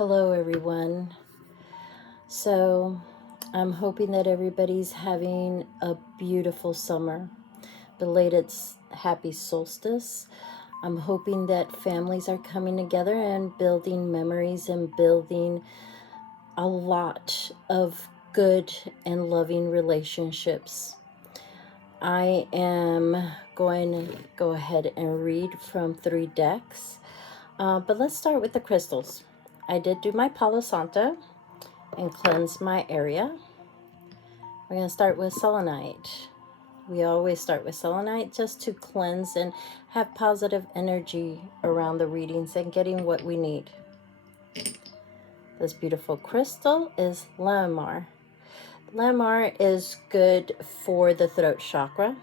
Hello, everyone. So, I'm hoping that everybody's having a beautiful summer. Belated happy solstice. I'm hoping that families are coming together and building memories and building a lot of good and loving relationships. I am going to go ahead and read from 3 decks. But let's start with the crystals. I did do my Palo Santo and cleanse my area. We're going to start with selenite. We always start with selenite just to cleanse and have positive energy around the readings and getting what we need. This beautiful crystal is Larimar. Larimar is good for the throat chakra.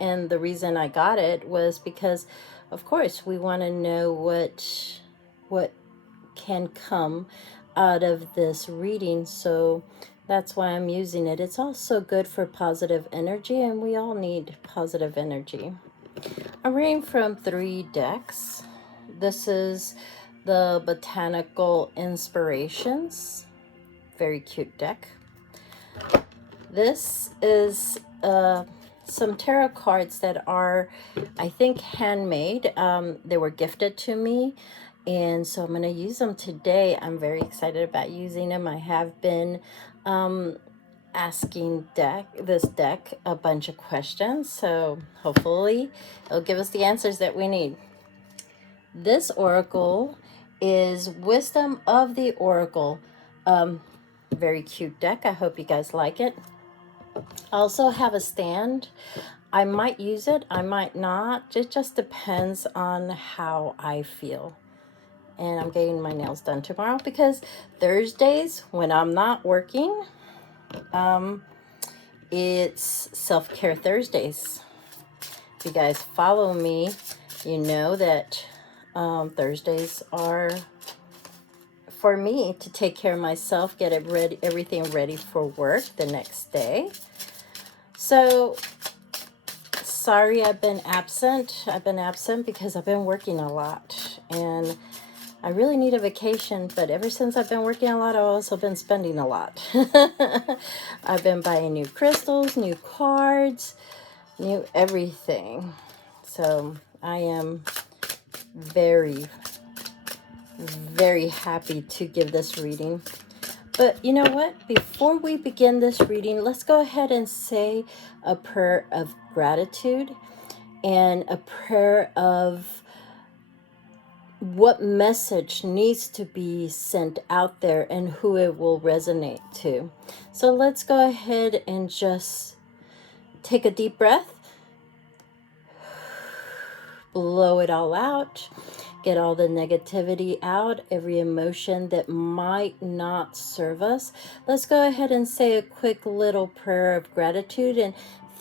And the reason I got it was because, of course, we want to know what can come out of this reading, so that's why I'm using it. It's also good for positive energy, and we all need positive energy. I'm reading from 3 decks. This is the Botanical Inspirations. Very cute deck. This is some tarot cards that are, I think, handmade. They were gifted to me, and so I'm going to use them today. I'm very excited about using them. I have been asking this deck a bunch of questions, so hopefully it'll give us the answers that we need. This oracle is Wisdom of the Oracle. Very cute deck. I hope you guys like it. I also have a stand. I might use it, I might not. It just depends on how I feel. And I'm getting my nails done tomorrow because Thursdays when I'm not working, it's self-care Thursdays. If you guys follow me, you know that Thursdays are for me to take care of myself, get it ready, everything ready for work the next day. So sorry I've been absent. I've been absent because I've been working a lot and I really need a vacation, but ever since I've been working a lot, I've also been spending a lot. I've been buying new crystals, new cards, new everything. So I am very, very happy to give this reading. But you know what? Before we begin this reading, let's go ahead and say a prayer of gratitude and a prayer of what message needs to be sent out there and who it will resonate to. So let's go ahead and just take a deep breath, blow it all out, get all the negativity out, every emotion that might not serve us. Let's go ahead and say a quick little prayer of gratitude and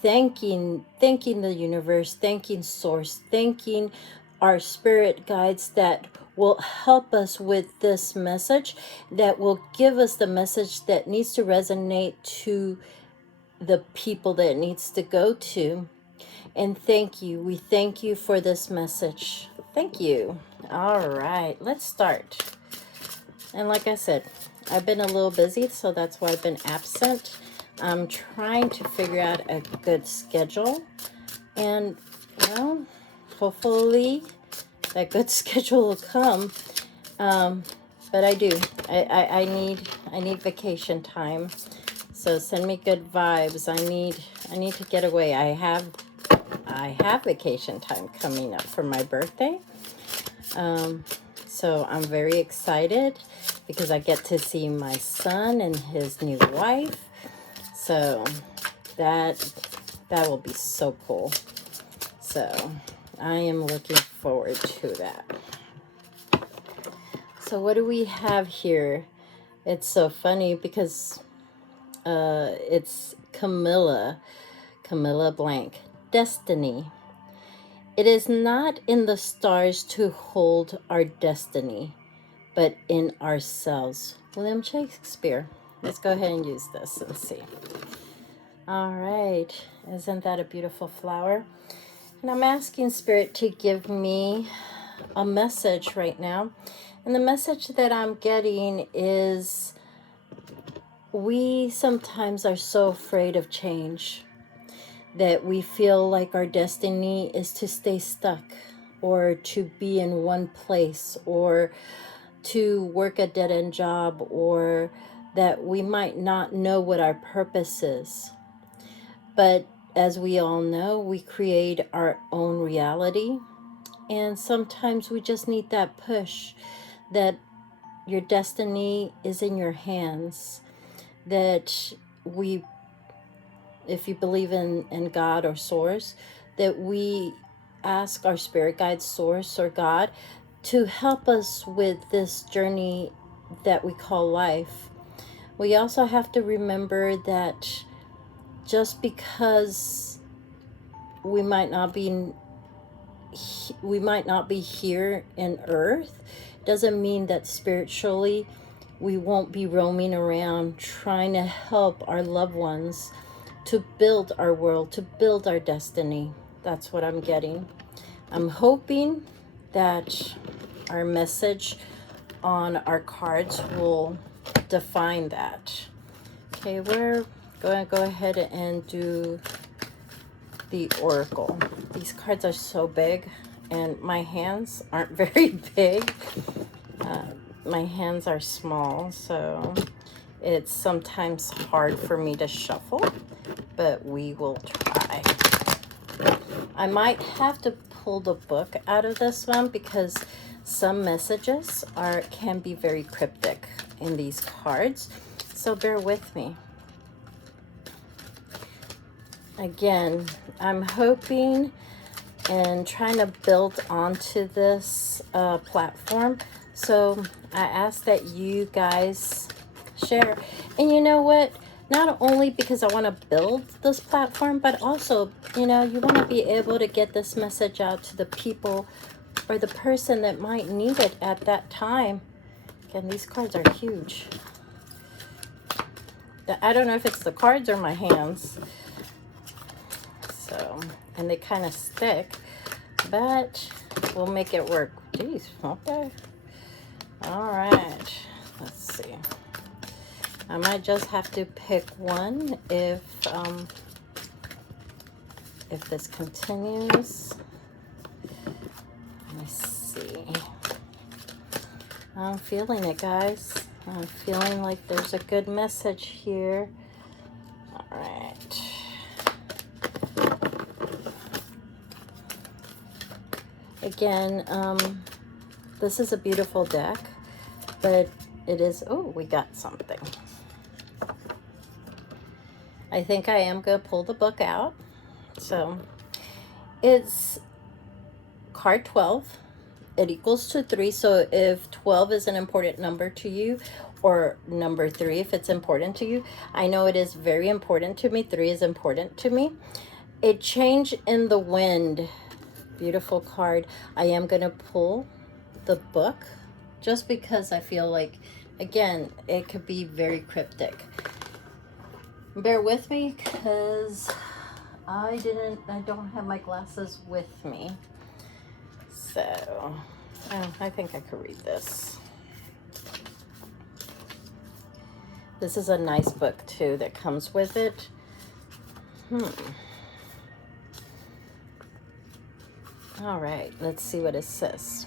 thanking the universe, thanking source, thanking our spirit guides that will help us with this message, that will give us the message that needs to resonate to the people that it needs to go to. And thank you. We thank you for this message. Thank you. All right, let's start. And like I said, I've been a little busy, so that's why I've been absent. I'm trying to figure out a good schedule. And, well, hopefully that good schedule will come. But I do. I need vacation time. So send me good vibes. I need to get away. I have vacation time coming up for my birthday. So I'm very excited because I get to see my son and his new wife. So that will be so cool. So I am looking forward to that. So what do we have here? It's so funny because it's Camilla Blank. Destiny. It is not in the stars to hold our destiny, but in ourselves. William Shakespeare. Let's go ahead and use this and see. All right. Isn't that a beautiful flower? And I'm asking Spirit to give me a message right now And the message that I'm getting is we sometimes are so afraid of change that we feel like our destiny is to stay stuck or to be in one place or to work a dead-end job, or that we might not know what our purpose is. But as we all know, we create our own reality, and sometimes we just need that push that your destiny is in your hands, that we, if you believe in God or source, that we ask our spirit guide, source, or God to help us with this journey that we call life. We also have to remember that just because we might not be here in earth doesn't mean that spiritually we won't be roaming around trying to help our loved ones to build our world, to build our destiny. That's what I'm getting. I'm hoping that our message on our cards will define that. Okay, we're going to go ahead and do the oracle. These cards are so big and my hands aren't very big. My hands are small, so it's sometimes hard for me to shuffle, but we will try. I might have to pull the book out of this one because some messages can be very cryptic in these cards, so bear with me. Again, I'm hoping and trying to build onto this platform, so I ask that you guys share. And you know what? Not only because I want to build this platform, but also, you know, you want to be able to get this message out to the people or the person that might need it at that time. Again, these cards are huge. I don't know if it's the cards or my hands. So, and they kind of stick, but we'll make it work. Jeez, okay. All right, let's see. I might just have to pick one if this continues. Let me see. I'm feeling it, guys. I'm feeling like there's a good message here. All right. Again, this is a beautiful deck, but it is, oh, we got something. I think I am going to pull the book out. So it's card 12. It equals to 3. So if 12 is an important number to you, or number 3 if it's important to you, I know it is very important to me. 3 is important to me. A change in the wind. Beautiful card. I am going to pull the book just because I feel like, again, it could be very cryptic. Bear with me because I don't have my glasses with me. So, I think I could read this. This is a nice book too that comes with it. All right, let's see what it says.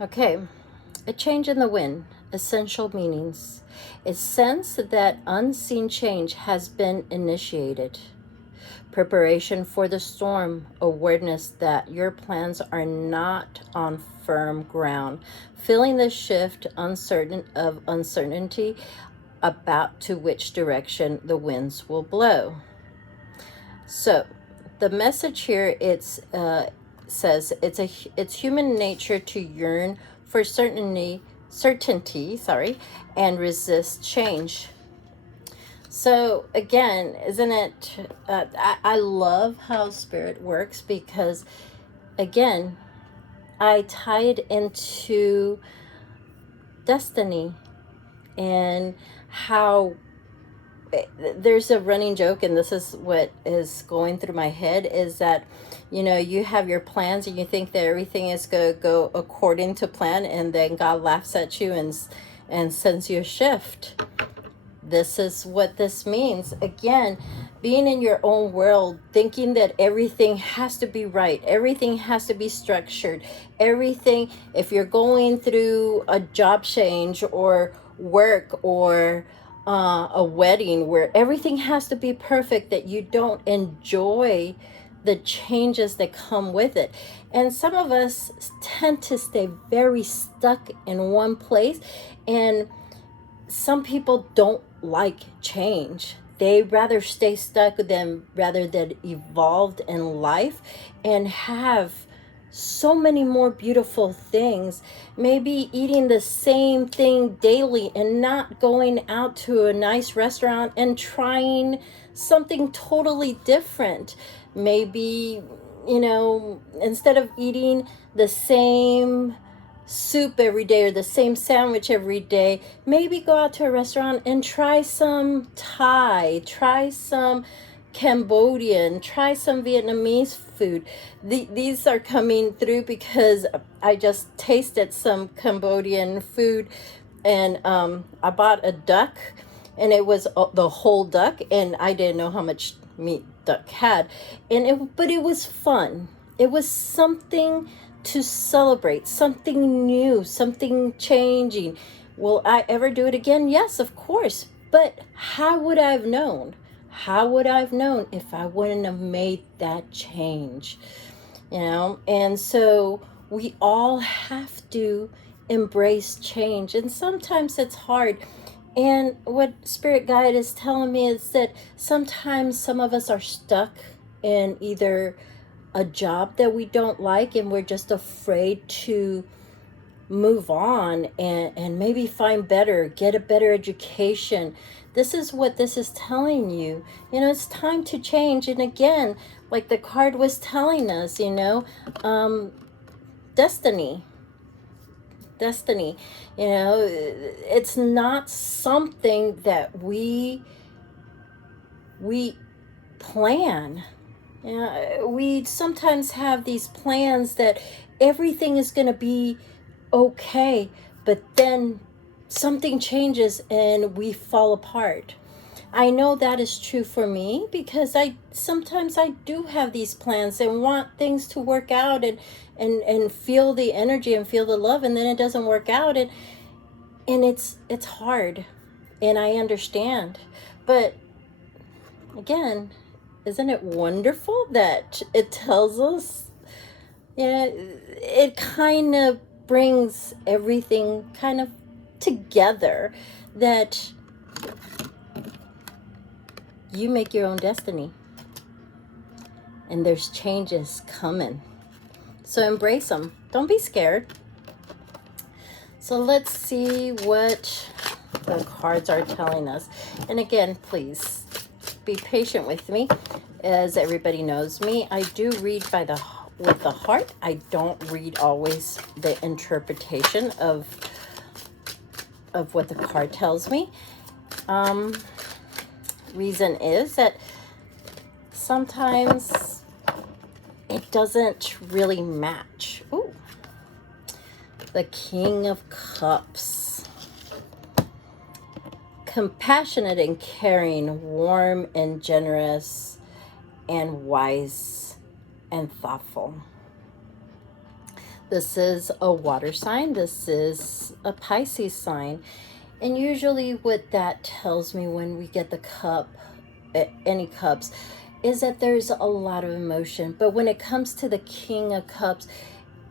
Okay, a change in the wind, essential meanings. A sense that unseen change has been initiated. Preparation for the storm, awareness that your plans are not on firm ground. Feeling the shift, uncertainty about to which direction the winds will blow. So the message here, says it's human nature to yearn for certainty, and resist change. So again, isn't it, I love how spirit works because, again, I tie it into destiny and how there's a running joke, and this is what is going through my head, is that, you know, you have your plans and you think that everything is going to go according to plan, and then God laughs at you and sends you a shift. This is what this means. Again, being in your own world, thinking that everything has to be right, everything has to be structured, everything, if you're going through a job change or work or a wedding where everything has to be perfect, that you don't enjoy the changes that come with it. And some of us tend to stay very stuck in one place, and some people don't like change. They rather stay stuck than rather than evolved in life and have so many more beautiful things. Maybe eating the same thing daily and not going out to a nice restaurant and trying something totally different. Maybe, you know, instead of eating the same soup every day or the same sandwich every day, maybe go out to a restaurant and try some Thai, try some Cambodian, try some Vietnamese food. These are coming through because I just tasted some Cambodian food, and I bought a duck, and it was the whole duck, and I didn't know how much meat duck had, but it was fun. It was something to celebrate, something new, something changing. Will I ever do it again? Yes, of course. But how would I have known? How would I have known if I wouldn't have made that change? You know, and so we all have to embrace change, and sometimes it's hard. And what Spirit Guide is telling me is that sometimes some of us are stuck in either a job that we don't like, and we're just afraid to move on and maybe find better, get a better education. This is what this is telling you. You know, it's time to change. And again, like the card was telling us, you know, destiny. Destiny. You know, it's not something that we plan. Yeah, we sometimes have these plans that everything is going to be okay, but then something changes and we fall apart. I know that is true for me because I sometimes I do have these plans and want things to work out and feel the energy and feel the love, and then it doesn't work out, and it's hard, and I understand. But again, isn't it wonderful that it tells us, yeah, it kind of brings everything kind of together, that you make your own destiny and there's changes coming. So embrace them. Don't be scared. So let's see what the cards are telling us. And again, please be patient with me. As everybody knows me, I do read with the heart. I don't read always the interpretation of what the card tells me. Reason is that sometimes it doesn't really match. Ooh, the King of Cups. Compassionate and caring, warm and generous, and wise and thoughtful. This is a water sign. This is a Pisces sign. And usually what that tells me when we get the cup, any cups, is that there's a lot of emotion. But when it comes to the King of Cups,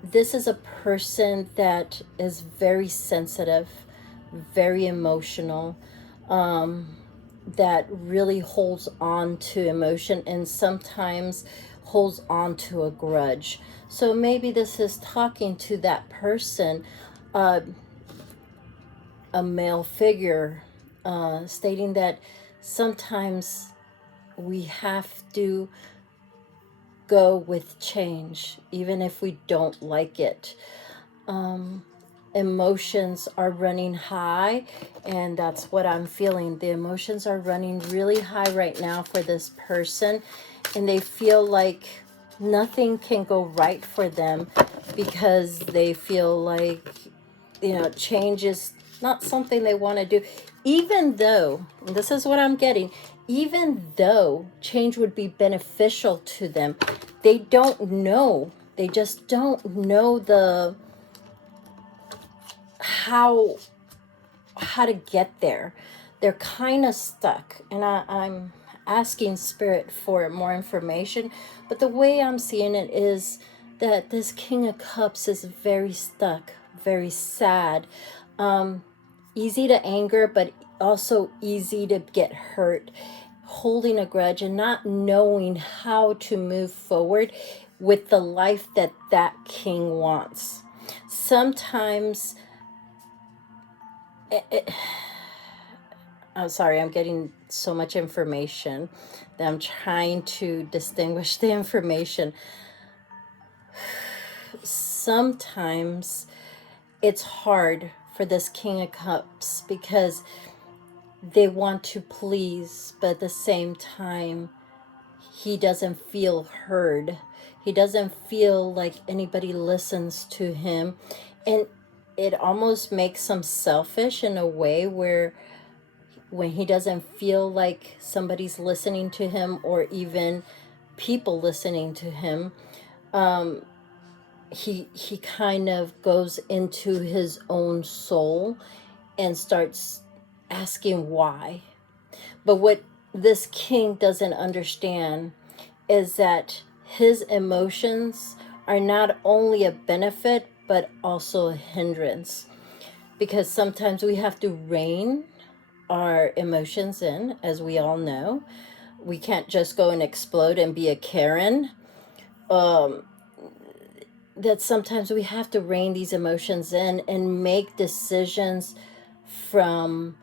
this is a person that is very sensitive, very emotional, that really holds on to emotion and sometimes holds on to a grudge. So maybe this is talking to that person, a male figure, stating that sometimes we have to go with change, even if we don't like it. emotions are running high, and that's what I'm feeling. The emotions are running really high right now for this person, and they feel like nothing can go right for them because they feel like, you know, change is not something they want to do, even though, and this is what I'm getting, even though change would be beneficial to them, they don't know. They just don't know the how to get there. They're kind of stuck, and I'm asking spirit for more information, but the way I'm seeing it is that this King of Cups is very stuck, very sad, easy to anger, but also easy to get hurt, holding a grudge and not knowing how to move forward with the life that that king wants. Sometimes I'm sorry, I'm getting so much information that I'm trying to distinguish the information. Sometimes it's hard for this King of Cups because they want to please, but at the same time, he doesn't feel heard. He doesn't feel like anybody listens to him. And it almost makes him selfish in a way where when he doesn't feel like somebody's listening to him or even people listening to him, he kind of goes into his own soul and starts asking why. But what this king doesn't understand is that his emotions are not only a benefit but also a hindrance, because sometimes we have to rein our emotions in, as we all know. We can't just go and explode and be a Karen. That sometimes we have to rein these emotions in and make decisions from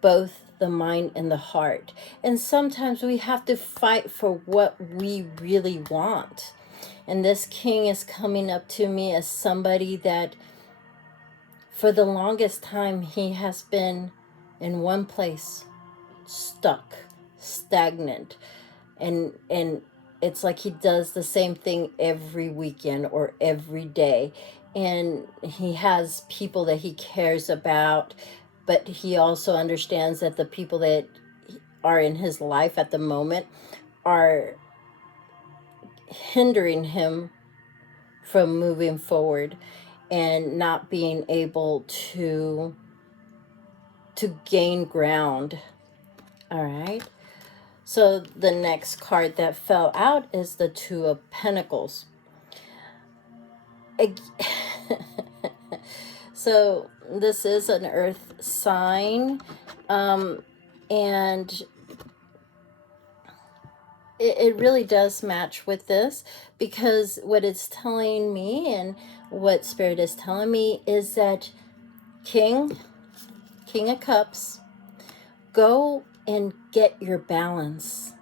both the mind and the heart. And sometimes we have to fight for what we really want. And this king is coming up to me as somebody that for the longest time he has been in one place, stuck, stagnant, and it's like he does the same thing every weekend or every day, and he has people that he cares about, but he also understands that the people that are in his life at the moment are hindering him from moving forward and not being able to gain ground. All right. So the next card that fell out is the Two of Pentacles. So this is an earth sign, and it really does match with this, because what it's telling me and what Spirit is telling me is that King of Cups, go and get your balance.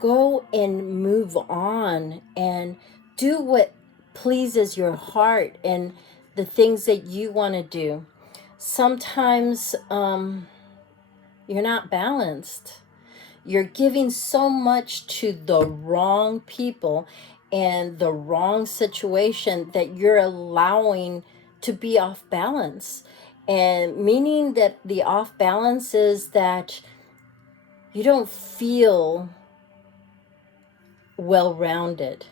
Go and move on and do what pleases your heart and the things that you want to do. Sometimes you're not balanced. You're giving so much to the wrong people and the wrong situation that you're allowing to be off balance. And meaning that the off balance is that you don't feel well-rounded.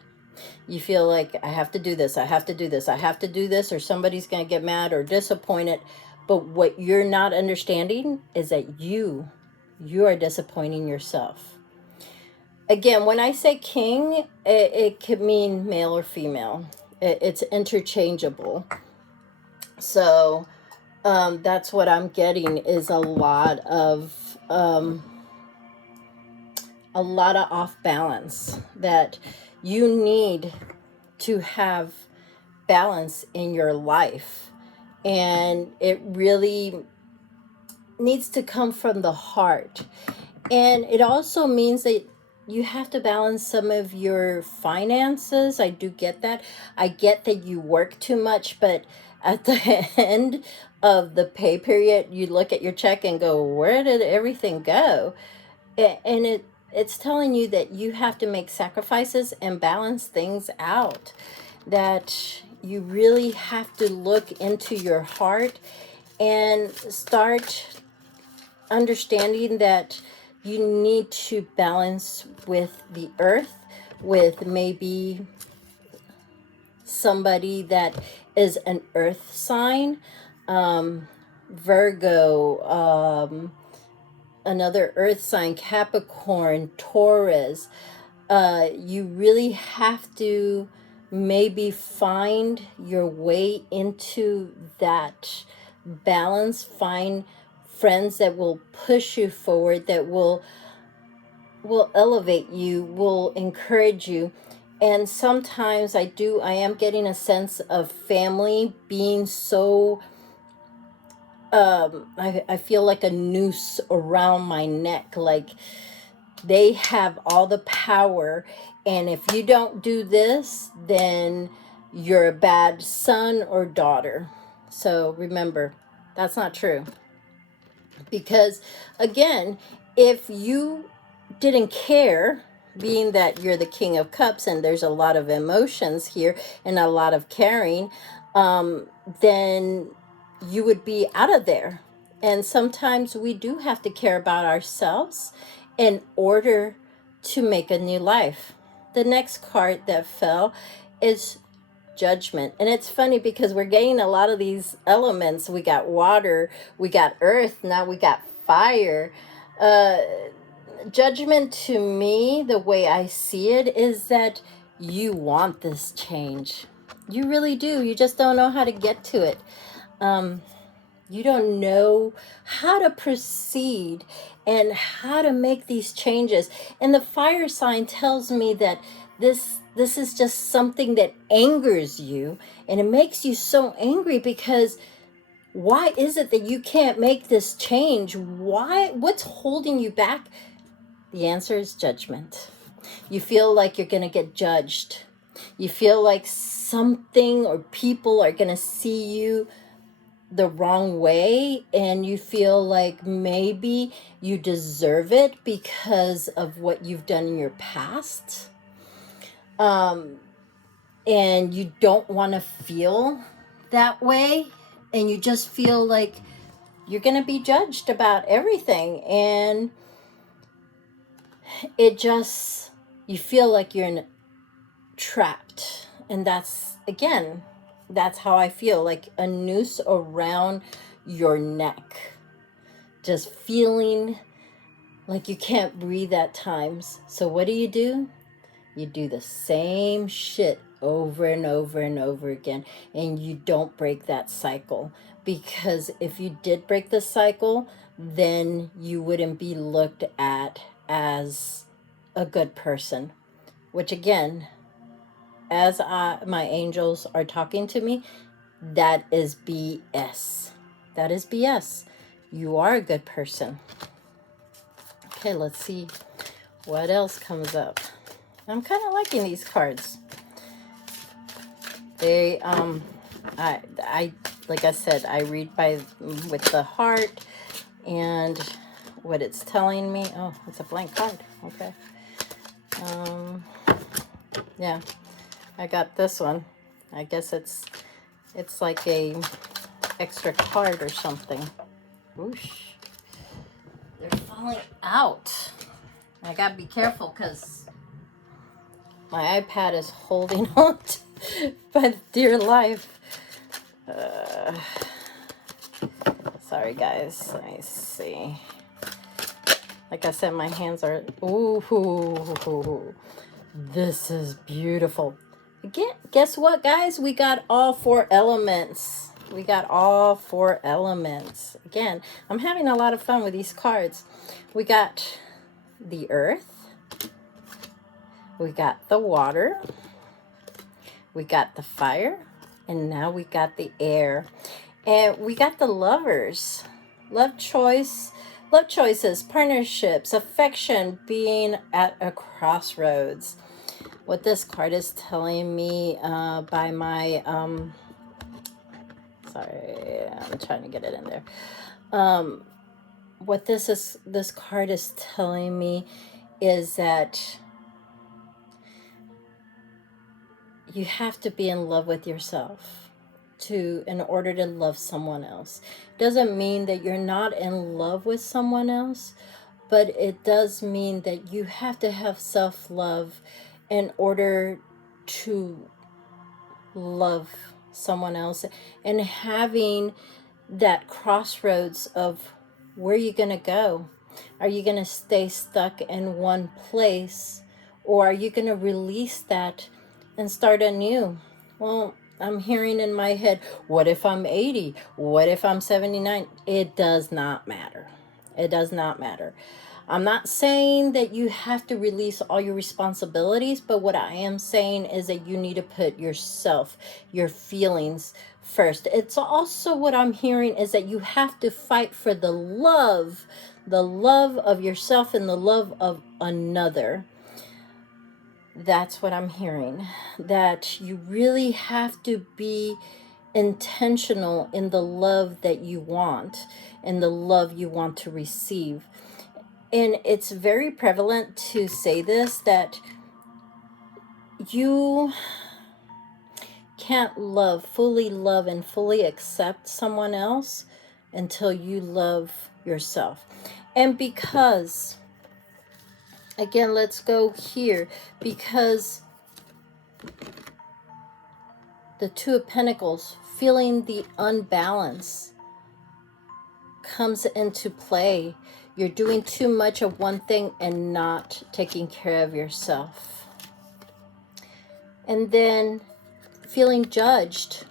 You feel like, I have to do this, I have to do this, I have to do this, or somebody's going to get mad or disappointed. But what you're not understanding is that you are disappointing yourself. Again, when I say king, it could mean male or female. It's interchangeable. So that's what I'm getting, is a lot of off balance, that you need to have balance in your life, and it really needs to come from the heart. And it also means that you have to balance some of your finances. I do get that. I get that you work too much, but at the end of the pay period, you look at your check and go, where did everything go? And it's telling you that you have to make sacrifices and balance things out, that you really have to look into your heart and start understanding that you need to balance with the earth, with maybe somebody that is an earth sign, Virgo, another earth sign, Capricorn, Taurus. You really have to maybe find your way into that balance, find friends that will push you forward, that will elevate you, will encourage you. And sometimes I am getting a sense of family being so I feel like a noose around my neck, like they have all the power, and if you don't do this, then you're a bad son or daughter. So remember, that's not true. Because again, if you didn't care, being that you're the King of Cups and there's a lot of emotions here and a lot of caring, then you would be out of there. And sometimes we do have to care about ourselves in order to make a new life. The next card that fell is Judgment. And it's funny because we're getting a lot of these elements. We got water, we got earth, now we got fire. Uh, Judgment, to me, the way I see it, is that you want this change. You really do. You just don't know how to get to it. You don't know how to proceed and how to make these changes. And the fire sign tells me that this is just something that angers you, and it makes you so angry because why is it that you can't make this change? What's holding you back? The answer is judgment. You feel like you're going to get judged. You feel like something or people are going to see you the wrong way, and you feel like maybe you deserve it because of what you've done in your past. And you don't want to feel that way, and you just feel like you're going to be judged about everything, and it just, you feel like you're trapped. And that's how I feel, like a noose around your neck, just feeling like you can't breathe at times. So what do? You do the same shit over and over and over again, and you don't break that cycle. Because if you did break the cycle, then you wouldn't be looked at as a good person. Which again, as my angels are talking to me, that is BS. That is BS. You are a good person. Okay, let's see what else comes up. I'm kind of liking these cards. They, I like I said, I read with the heart, and what it's telling me. Oh, it's a blank card. Okay. Yeah, I got this one. I guess it's like a extra card or something. Whoosh. They're falling out. I gotta be careful because my iPad is holding on by dear life. Sorry guys, let me see. Like I said, my hands are, ooh, this is beautiful. Again, guess what guys? We got all 4 elements. We got all 4 elements. Again, I'm having a lot of fun with these cards. We got the earth. We got the water. We got the fire. And now we got the air. And we got the lovers. Love choice. Love choices, partnerships, affection, being at a crossroads. What this card is telling me by my, sorry, I'm trying to get it in there. What this card is telling me is that you have to be in love with yourself in order to love someone else. Doesn't mean that you're not in love with someone else, but it does mean that you have to have self-love in order to love someone else, and having that crossroads of where you're going to go. Are you going to stay stuck in one place, or are you going to release that and start anew? Well, I'm hearing in my head, what if I'm 80? What if I'm 79? It does not matter. It does not matter. I'm not saying that you have to release all your responsibilities, but what I am saying is that you need to put yourself, your feelings first. It's also what I'm hearing is that you have to fight for the love of yourself and the love of another. That's what I'm hearing. That you really have to be intentional in the love that you want and the love you want to receive. And it's very prevalent to say this, that you can't fully love and fully accept someone else until you love yourself. And because, again, let's go here, because the Two of Pentacles, feeling the unbalance, comes into play. You're doing too much of one thing and not taking care of yourself. And then feeling judged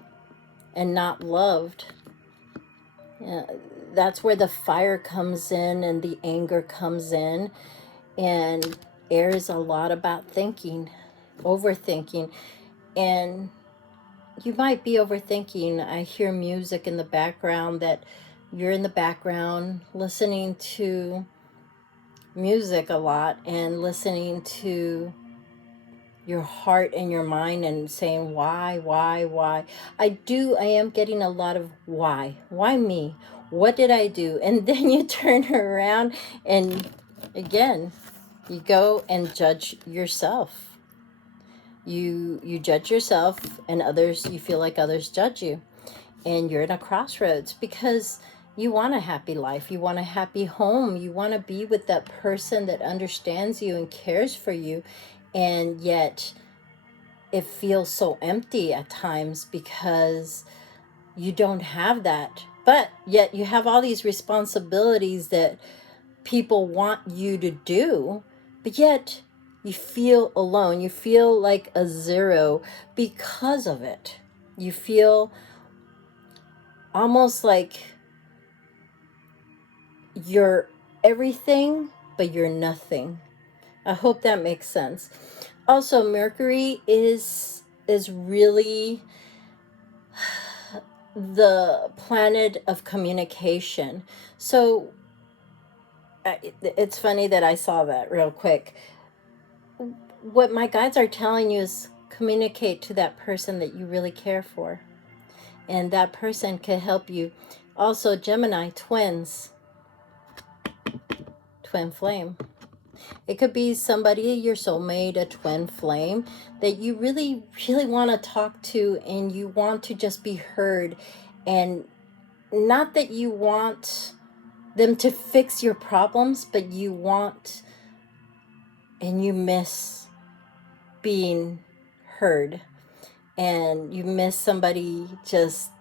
and not loved. That's where the fire comes in and the anger comes in. And air is a lot about thinking, overthinking. And you might be overthinking. I hear music in the background, that you're in the background listening to music a lot and listening to your heart and your mind and saying, why? I am getting a lot of why me? What did I do? And then you turn around and again, you go and judge yourself. You judge yourself and others, you feel like others judge you. And you're in a crossroads because you want a happy life. You want a happy home. You want to be with that person that understands you and cares for you. And yet it feels so empty at times because you don't have that. But yet you have all these responsibilities that people want you to do. But yet you feel alone. You feel like a zero because of it. You feel almost like you're everything, but you're nothing. I hope that makes sense. Also, Mercury is really the planet of communication. So it's funny that I saw that real quick. What my guides are telling you is communicate to that person that you really care for. And that person can help you. Also, Gemini, twins. Twin flame. It could be somebody, your soulmate, a twin flame that you really, really want to talk to, and you want to just be heard. And not that you want them to fix your problems, but you want and you miss being heard. And you miss somebody just,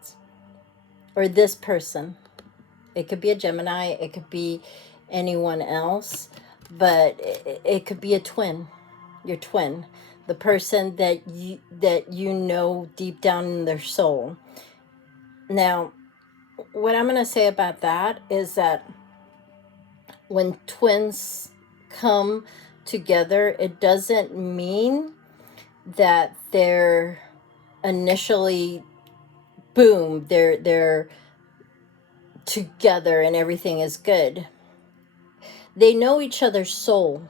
or this person. It could be a Gemini, it could be anyone else, but it could be a twin, your twin, the person that you know deep down in their soul. Now, what I'm going to say about that is that when twins come together, it doesn't mean that they're initially, boom, they're together and everything is good. They know each other's soul.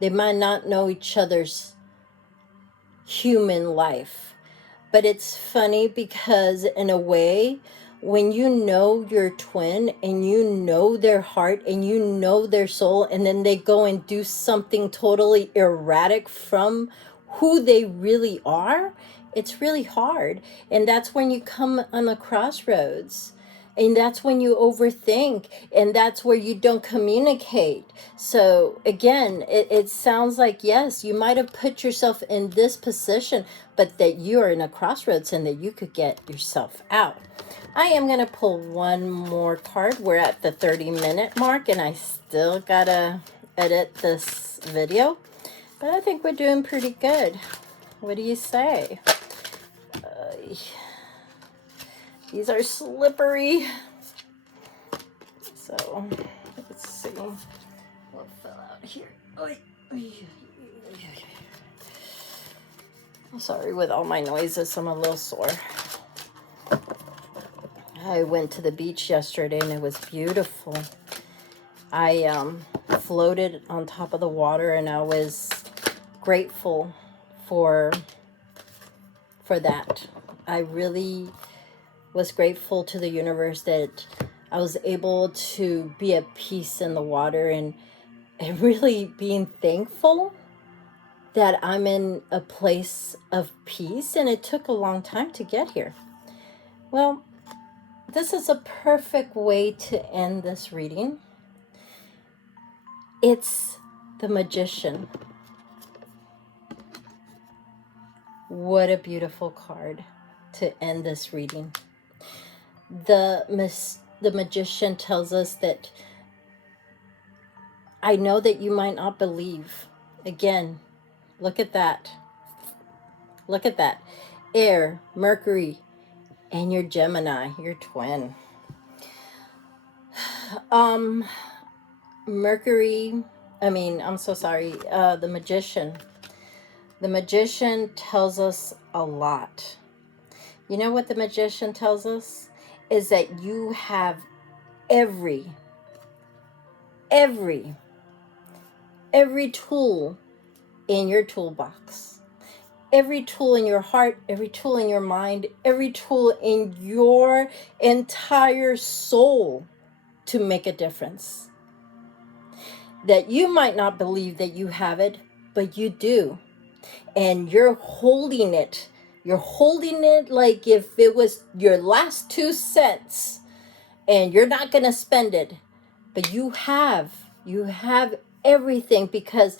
They might not know each other's human life. But it's funny because in a way, when you know your twin and you know their heart and you know their soul, and then they go and do something totally erratic from who they really are, it's really hard. And that's when you come on the crossroads. And that's when you overthink, and that's where you don't communicate. So again, it sounds like, yes, you might have put yourself in this position, but that you are in a crossroads and that you could get yourself out. I am going to pull one more card. We're at the 30-minute mark, and I still got to edit this video, but I think we're doing pretty good. What do you say? These are slippery. So, let's see. What fell out here? I'm sorry, with all my noises, I'm a little sore. I went to the beach yesterday and it was beautiful. I floated on top of the water and I was grateful for that. I really was grateful to the universe that I was able to be at peace in the water, and really being thankful that I'm in a place of peace, and it took a long time to get here. Well, this is a perfect way to end this reading. It's the Magician. What a beautiful card to end this reading. The Magician tells us that I know that you might not believe. Again, look at that. Look at that. Air, Mercury, and your Gemini, your twin. Mercury, I'm so sorry, the Magician. The Magician tells us a lot. You know what the Magician tells us? Is that you have every tool in your toolbox. Every tool in your heart, every tool in your mind, every tool in your entire soul to make a difference. That you might not believe that you have it, but you do. And you're holding it. You're holding it like if it was your last 2 cents and you're not going to spend it. But you have everything, because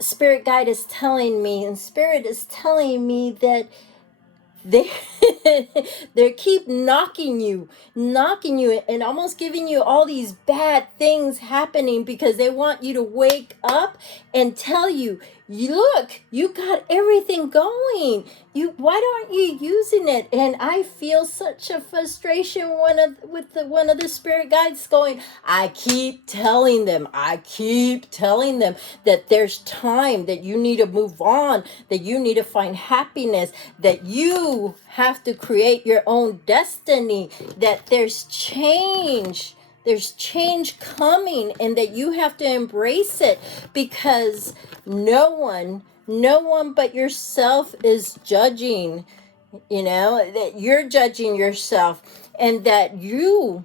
Spirit Guide is telling me, and Spirit is telling me that they keep knocking you and almost giving you all these bad things happening, because they want you to wake up and tell you, look, you got everything going. Why aren't you using it? And I feel such a frustration with one of the Spirit Guides going, I keep telling them that there's time, that you need to move on, that you need to find happiness, that you have to create your own destiny, that there's change coming, and that you have to embrace it, because no one but yourself is judging, that you're judging yourself, and that you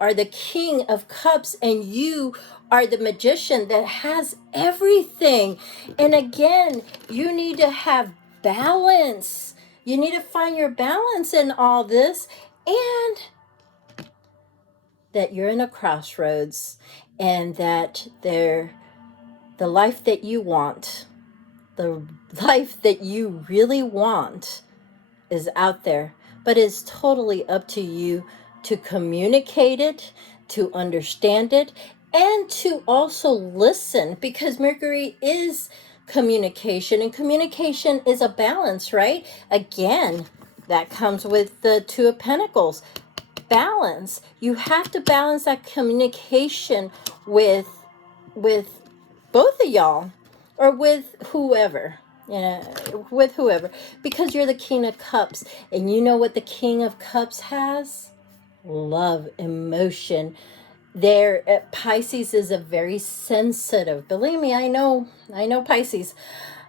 are the King of Cups, and you are the Magician that has everything. And again, you need to have balance. You need to find your balance in all this, and that you're in a crossroads, and that the life that you want, the life that you really want, is out there, but it's totally up to you to communicate it, to understand it, and to also listen, because Mercury is communication, and communication is a balance, right? Again, that comes with the Two of Pentacles. Balance. You have to balance that communication with both of y'all, or with whoever, because you're the King of Cups, and you know what the King of Cups has? Love, emotion, Pisces is a very sensitive, believe me, I know Pisces.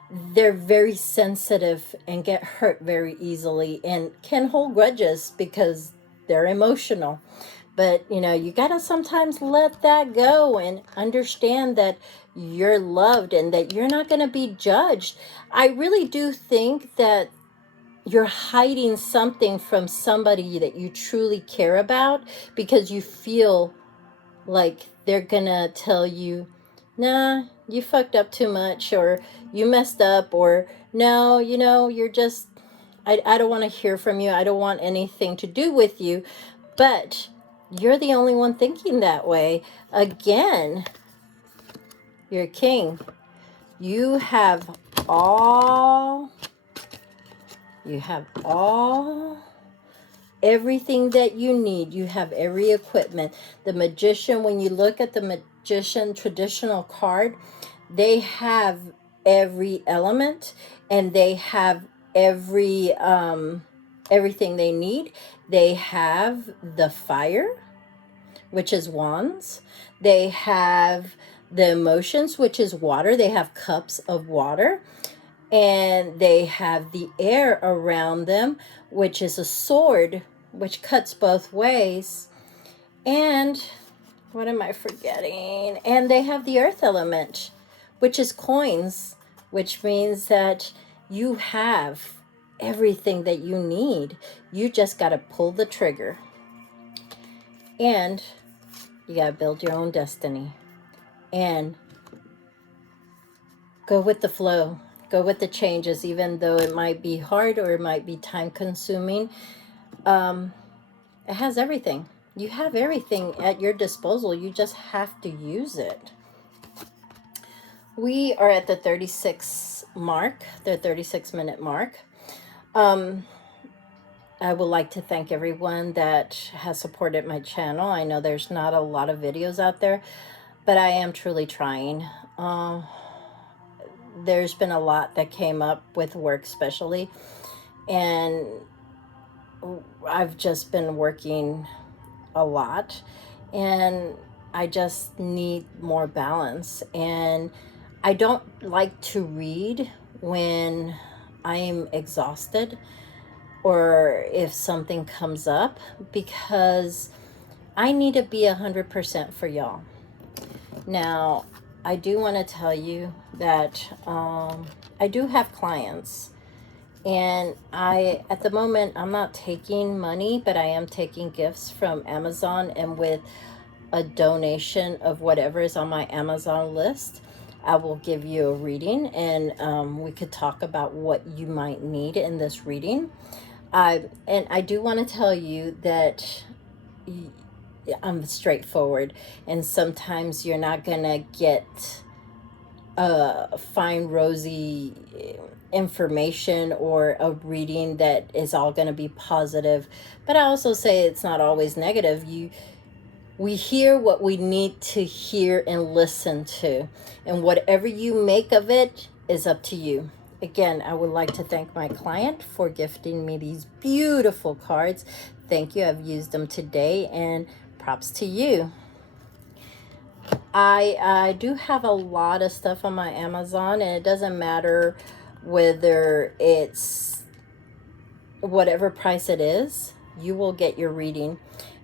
They're very sensitive and get hurt very easily and can hold grudges because they're emotional. But you gotta sometimes let that go and understand that you're loved and that you're not gonna be judged. I really do think that you're hiding something from somebody that you truly care about because you feel like they're gonna tell you, nah, you fucked up too much, or you messed up, or no, you're just, I don't want to hear from you. I don't want anything to do with you. But you're the only one thinking that way. Again, you're a king. You have all, you have all everything that you need. You have every equipment. The magician, when you look at the magician traditional card, they have every element and they have every everything they need. They have the fire, which is wands. They have the emotions, which is water. They have cups of water. And they have the air around them, which is a sword, which cuts both ways. And what am I forgetting? And they have the earth element, which is coins, which means that you have everything that you need. You just got to pull the trigger. And you got to build your own destiny. And go with the flow. Go with the changes, even though it might be hard or it might be time consuming. It has everything. You have everything at your disposal. You just have to use it. We are at the 36 mark, the 36-minute mark. I would like to thank everyone that has supported my channel. I know there's not a lot of videos out there, but I am truly trying. There's been a lot that came up with work especially, and I've just been working a lot, and I just need more balance. And I don't like to read when I'm exhausted or if something comes up, because I need to be 100% for y'all. Now, I do want to tell you that I do have clients, and at the moment, I'm not taking money, but I am taking gifts from Amazon, and with a donation of whatever is on my Amazon list, I will give you a reading, and we could talk about what you might need in this reading. And I do want to tell you that I'm straightforward, and sometimes you're not gonna get fine rosy information or a reading that is all going to be positive. But I also say it's not always negative. We hear what we need to hear and listen to, and whatever you make of it is up to you. Again, I would like to thank my client for gifting me these beautiful cards. Thank you. I've used them today, and props to you. I do have a lot of stuff on my Amazon, and it doesn't matter whether it's whatever price it is, you will get your reading,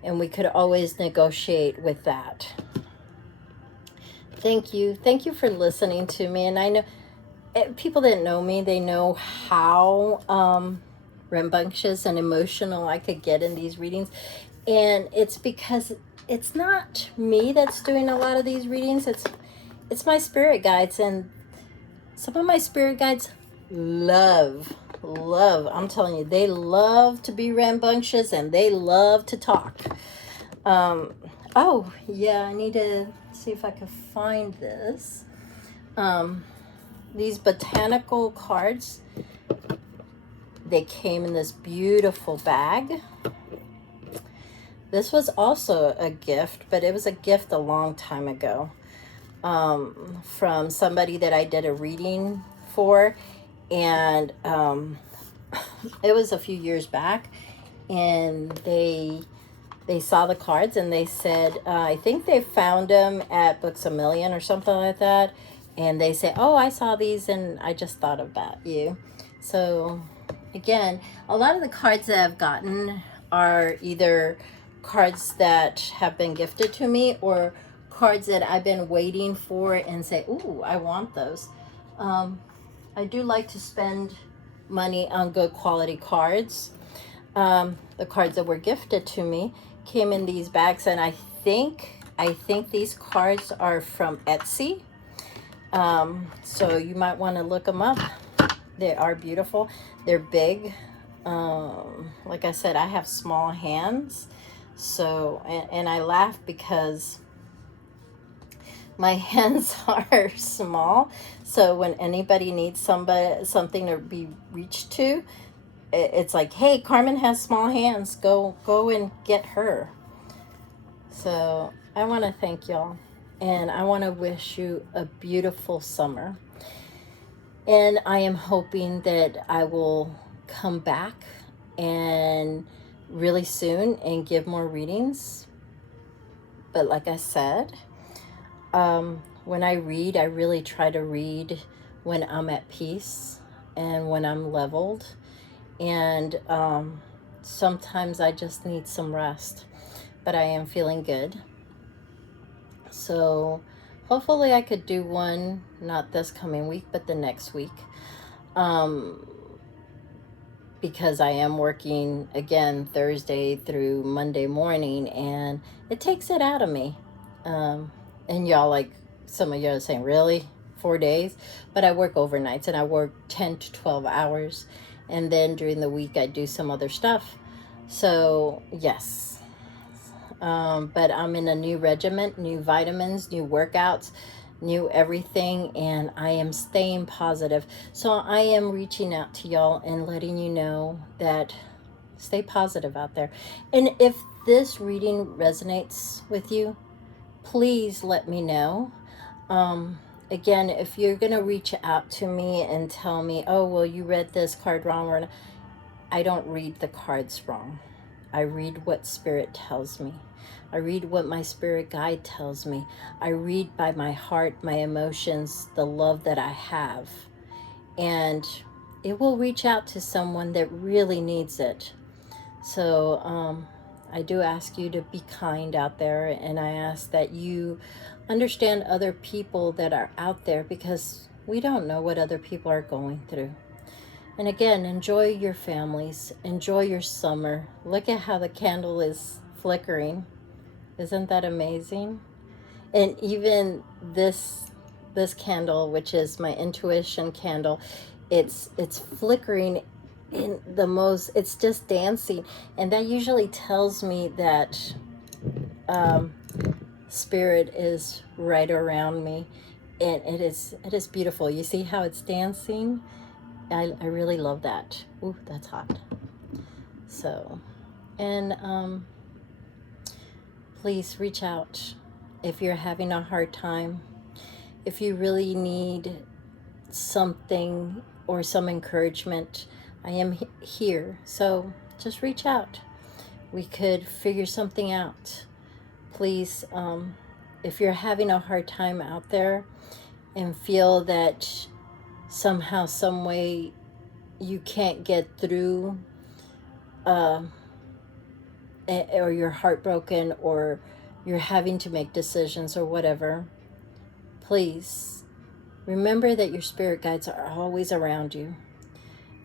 and we could always negotiate with that. Thank you. Thank you for listening to me. And I know people that know me, they know how rambunctious and emotional I could get in these readings. And it's because it's not me that's doing a lot of these readings. It's my spirit guides, and some of my spirit guides love, I'm telling you, they love to be rambunctious, and they love to talk. Oh yeah, I need to see if I can find this. These botanical cards, they came in this beautiful bag. This was also a gift, but it was a gift a long time ago, from somebody that I did a reading for, and it was a few years back, and they they saw the cards and they said, I think they found them at Books A Million or something like that. And they say, oh, I saw these and I just thought about you. So again, a lot of the cards that I've gotten are either cards that have been gifted to me or cards that I've been waiting for and say, ooh, I want those. I do like to spend money on good quality cards. The cards that were gifted to me came in these bags, and I think these cards are from Etsy. So you might want to look them up. They are beautiful. They're big. Like I said, I have small hands, so and I laugh because my hands are small. So when anybody needs something to be reached to, it's like, hey, Carmen has small hands. Go and get her. So I want to thank y'all, and I want to wish you a beautiful summer. And I am hoping that I will come back and really soon and give more readings. But like I said, when I read, I really try to read when I'm at peace and when I'm leveled. And sometimes I just need some rest, but I am feeling good. So hopefully I could do one, not this coming week, but the next week. Because I am working again Thursday through Monday morning, and it takes it out of me. And y'all, like some of y'all are saying, really? 4 days? But I work overnights and I work 10 to 12 hours. And then during the week, I do some other stuff. So, yes. But I'm in a new regiment, new vitamins, new workouts, new everything, and I am staying positive. So I am reaching out to y'all and letting you know that stay positive out there. And if this reading resonates with you, please let me know. Again, if you're going to reach out to me and tell me, oh, well, you read this card wrong, or I don't read the cards wrong. I read what Spirit tells me. I read what my spirit guide tells me. I read by my heart, my emotions, the love that I have. And it will reach out to someone that really needs it. So I do ask you to be kind out there, and I ask that you understand other people that are out there, because we don't know what other people are going through. And again, enjoy your families, enjoy your summer. Look at how the candle is flickering. Isn't that amazing? And even this candle, which is my intuition candle, it's flickering in the most, it's just dancing. And that usually tells me that Spirit is right around me. And it is beautiful. You see how it's dancing? I really love that. Ooh, that's hot. So, and please reach out if you're having a hard time. If you really need something or some encouragement, I am here. So just reach out. We could figure something out. Please, if you're having a hard time out there and feel that somehow, some way you can't get through, or you're heartbroken, or you're having to make decisions or whatever, please remember that your spirit guides are always around you.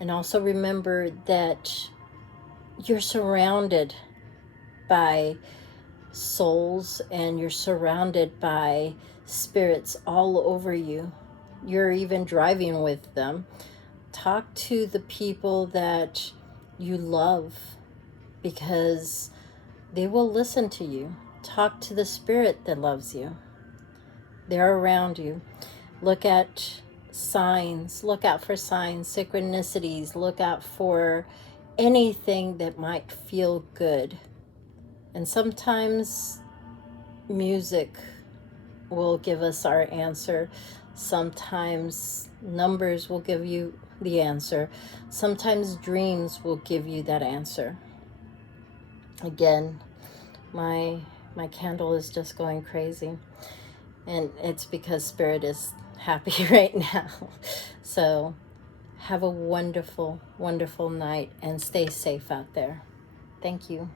And also remember that you're surrounded by souls, and you're surrounded by spirits all over you. You're even driving with them. Talk to the people that you love, because they will listen to you. Talk to the spirit that loves you. They're around you. Look at signs. Look out for signs, synchronicities. Look out for anything that might feel good. And sometimes music will give us our answer. Sometimes numbers will give you the answer. Sometimes dreams will give you that answer. Again, My candle is just going crazy, and it's because Spirit is happy right now. So have a wonderful, wonderful night and stay safe out there. Thank you.